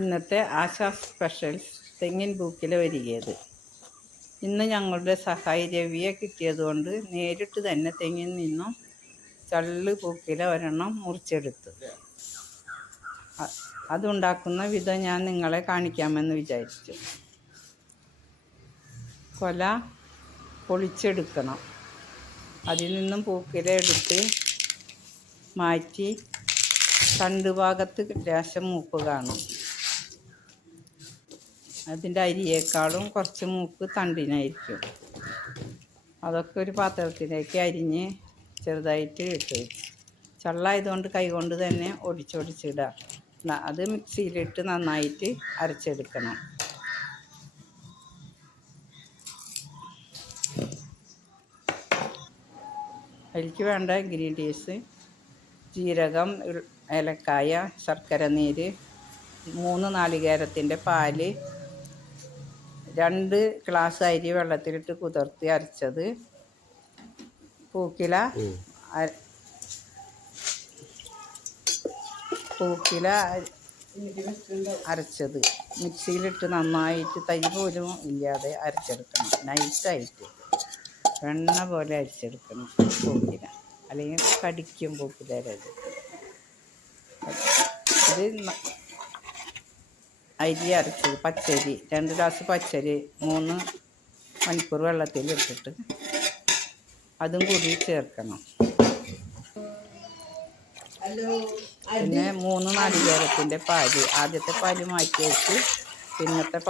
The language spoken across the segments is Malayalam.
ഇന്നത്തെ ആശാ സ്പെഷ്യൽ തെങ്ങിൻ പൂക്കില വരികയത്. ഇന്ന് ഞങ്ങളുടെ സഹായി രവിയെ കിട്ടിയതുകൊണ്ട് നേരിട്ട് തന്നെ തെങ്ങിൽ നിന്നും ചള്ള് പൂക്കില ഒരെണ്ണം മുറിച്ചെടുത്തു. അതുണ്ടാക്കുന്ന വിധം ഞാൻ നിങ്ങളെ കാണിക്കാമെന്ന് വിചാരിച്ചു. കൊല പൊളിച്ചെടുക്കണം. അതിൽ നിന്നും പൂക്കില എടുത്ത് മാറ്റി തണ്ടുഭാഗത്ത് ലേശം മൂപ്പ് കാണും. അതിൻ്റെ അരിയേക്കാളും കുറച്ച് മൂപ്പ് തണ്ടിനായിരിക്കും. അതൊക്കെ ഒരു പാത്രത്തിലേക്ക് അരിഞ്ഞ് ചെറുതായിട്ട് ഇട്ട് ചള്ളായതുകൊണ്ട് കൈകൊണ്ട് തന്നെ ഒടിച്ചൊടിച്ചിടുക. അത് മിക്സിയിലിട്ട് നന്നായിട്ട് അരച്ചെടുക്കണം. അതിലേക്ക് വേണ്ട ഇൻഗ്രീഡിയൻസ്: ജീരകം, ഏലക്കായ, ശർക്കര നീര്, 3 നാളികേരത്തിൻ്റെ പാല്, 2 ഗ്ലാസ് അരി വെള്ളത്തിലിട്ട് കുതിർത്തി അരച്ചത്, പൂക്കില അരച്ചത്. മിക്സിയിലിട്ട് നന്നായിട്ട് തരി പോലും ഇല്ലാതെ അരച്ചെടുക്കണം. നൈസായിട്ട് വെണ്ണ പോലെ അരച്ചെടുക്കണം പൂക്കില, അല്ലെങ്കിൽ കടിക്കും പൂക്കിലത്. ഇത് അരി അരച്ചത്, പച്ചരി 2 ഗ്ലാസ് പച്ചരി 3 മണിക്കൂർ വെള്ളത്തിലിട്ടിട്ട് അതും കൂടി ചേർക്കണം. പിന്നെ 3 നാളികേരത്തിൻ്റെ പാല്, ആദ്യത്തെ പാല് മാറ്റി വെച്ച് പിന്നത്തെ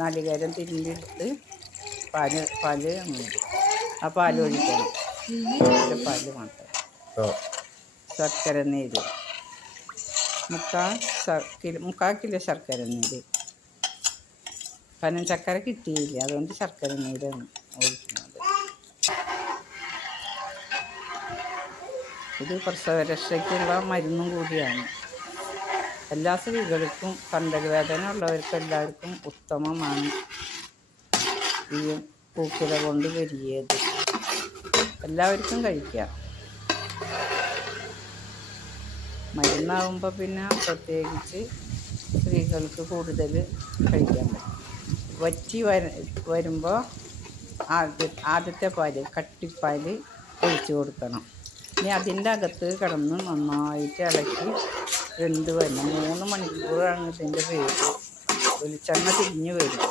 നാളികേരം തിരിഞ്ഞെടുത്ത് പാല് ആ പാല് ഒഴിക്കണം. പാല് മാത്രം. ശർക്കര നീര് 3/4 കിലോ ശർക്കര നീര്. പനഞ്ചക്കര കിട്ടിയില്ല, അതുകൊണ്ട് ശർക്കര നീരാണ് ഒഴിക്കുന്നത്. ഇത് പ്രസവരക്ഷയ്ക്കുള്ള മരുന്നും കൂടിയാണ്. എല്ലാ സ്ത്രീകൾക്കും കണ്ടൽവേദന ഉള്ളവർക്കും എല്ലാവർക്കും ഉത്തമമാണ് ഈ പൂക്കില കൊണ്ട് വരികയത്. എല്ലാവർക്കും കഴിക്കാം. മരുന്നാകുമ്പോൾ പിന്നെ പ്രത്യേകിച്ച് സ്ത്രീകൾക്ക് കൂടുതൽ കഴിക്കാൻ പറ്റും. വറ്റി വരുമ്പോൾ ആദ്യത്തെ പാല്, കട്ടിപ്പാല് ഒഴിച്ച് കൊടുക്കണം. ഇനി അതിൻ്റെ അകത്ത് കിടന്ന് നന്നായിട്ട് ഇളക്കി വെന്ത് വരണം. 3 മണിക്കൂറാണ് ഇതിൻ്റെ വേവ്. വെളിച്ചെണ്ണ തിരിഞ്ഞ് വരും.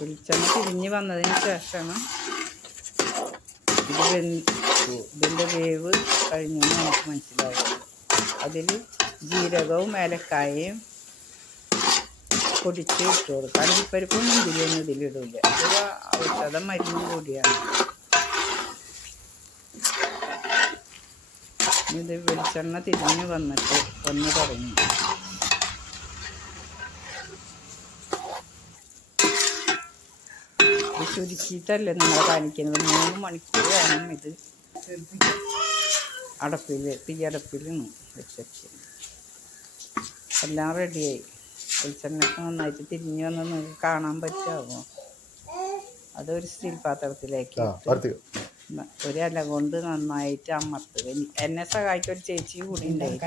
വെളിച്ചെണ്ണ തിരിഞ്ഞ് വന്നതിന് ശേഷമാണ് ഇതിൻ്റെ വേവ് കഴിഞ്ഞെന്ന് നമുക്ക് മനസ്സിലാവും. അതിൽ ജീരകവും ഏലക്കായയും പൊടിച്ച് ഇട്ട് കൊടുക്കുക. അണ്ടിപ്പരിപ്പും മുന്തിരിയൊന്നും ഇതിലിടില്ല. ഇതൊരു ഔഷധ മരുന്ന് കൂടിയാണ്. ഇത് വെളിച്ചെണ്ണ തിരിഞ്ഞ് വന്നിട്ട് ഒന്ന് തുടങ്ങി. ഇത് ചുരുക്കിയിട്ടല്ലേ നിങ്ങളെ കാണിക്കുന്നത്. 3 മണിക്കൂർ വേണം ഇത് തീയടപ്പിൽ വെച്ച്. എല്ലാം റെഡിയായി. വെളിച്ചെണ്ണയ്ക്ക് നന്നായിട്ട് തിരിഞ്ഞ് വന്ന് നിങ്ങൾക്ക് കാണാൻ പറ്റാമോ? അതൊരു സ്റ്റീൽ പാത്രത്തിലേക്ക് ഒരു ഇല കൊണ്ട് നന്നായിട്ട് അമർത്തുക. എന്നെ സഹായിച്ച ഒരു ചേച്ചി കൂടി ഉണ്ടായി.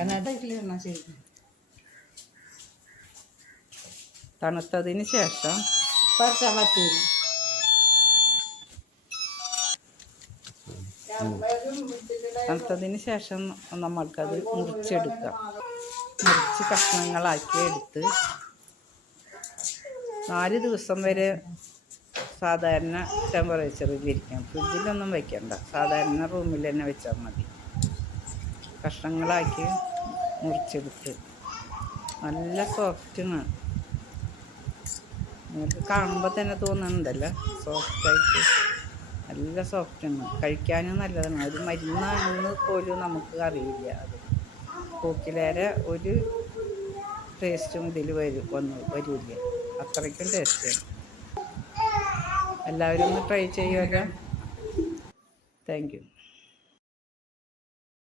തണുത്തതിന് ശേഷം നമ്മൾക്കത് മുറിച്ചെടുക്കാം. മുറിച്ച് കഷ്ണങ്ങളാക്കി എടുത്ത് 4 ദിവസം വരെ സാധാരണ ടെമ്പറേച്ചറിൽ ഇരിക്കാം. ഫ്രിഡ്ജിലൊന്നും വയ്ക്കണ്ട, സാധാരണ റൂമിൽ തന്നെ വെച്ചാൽ മതി. കഷ്ണങ്ങളാക്കി മുറിച്ചെടുത്ത് നല്ല സോഫ്റ്റാണ്. നിങ്ങൾക്ക് കാണുമ്പോൾ തന്നെ തോന്നുന്നുണ്ടല്ലോ സോഫ്റ്റായിട്ട്. നല്ല സോഫ്റ്റാണ്, കഴിക്കാനും നല്ലതാണ്. ഒരു മരുന്നാണെന്ന് പോലും നമുക്ക് അറിയില്ല. അത് പൂക്കിലേറെ ഒരു ടേസ്റ്റും ഇതിൽ വരില്ല. അത്രയ്ക്കും ടേസ്റ്റാണ്. എല്ലാവരും ഒന്ന് ട്രൈ ചെയ്യുമല്ലോ. Thank you.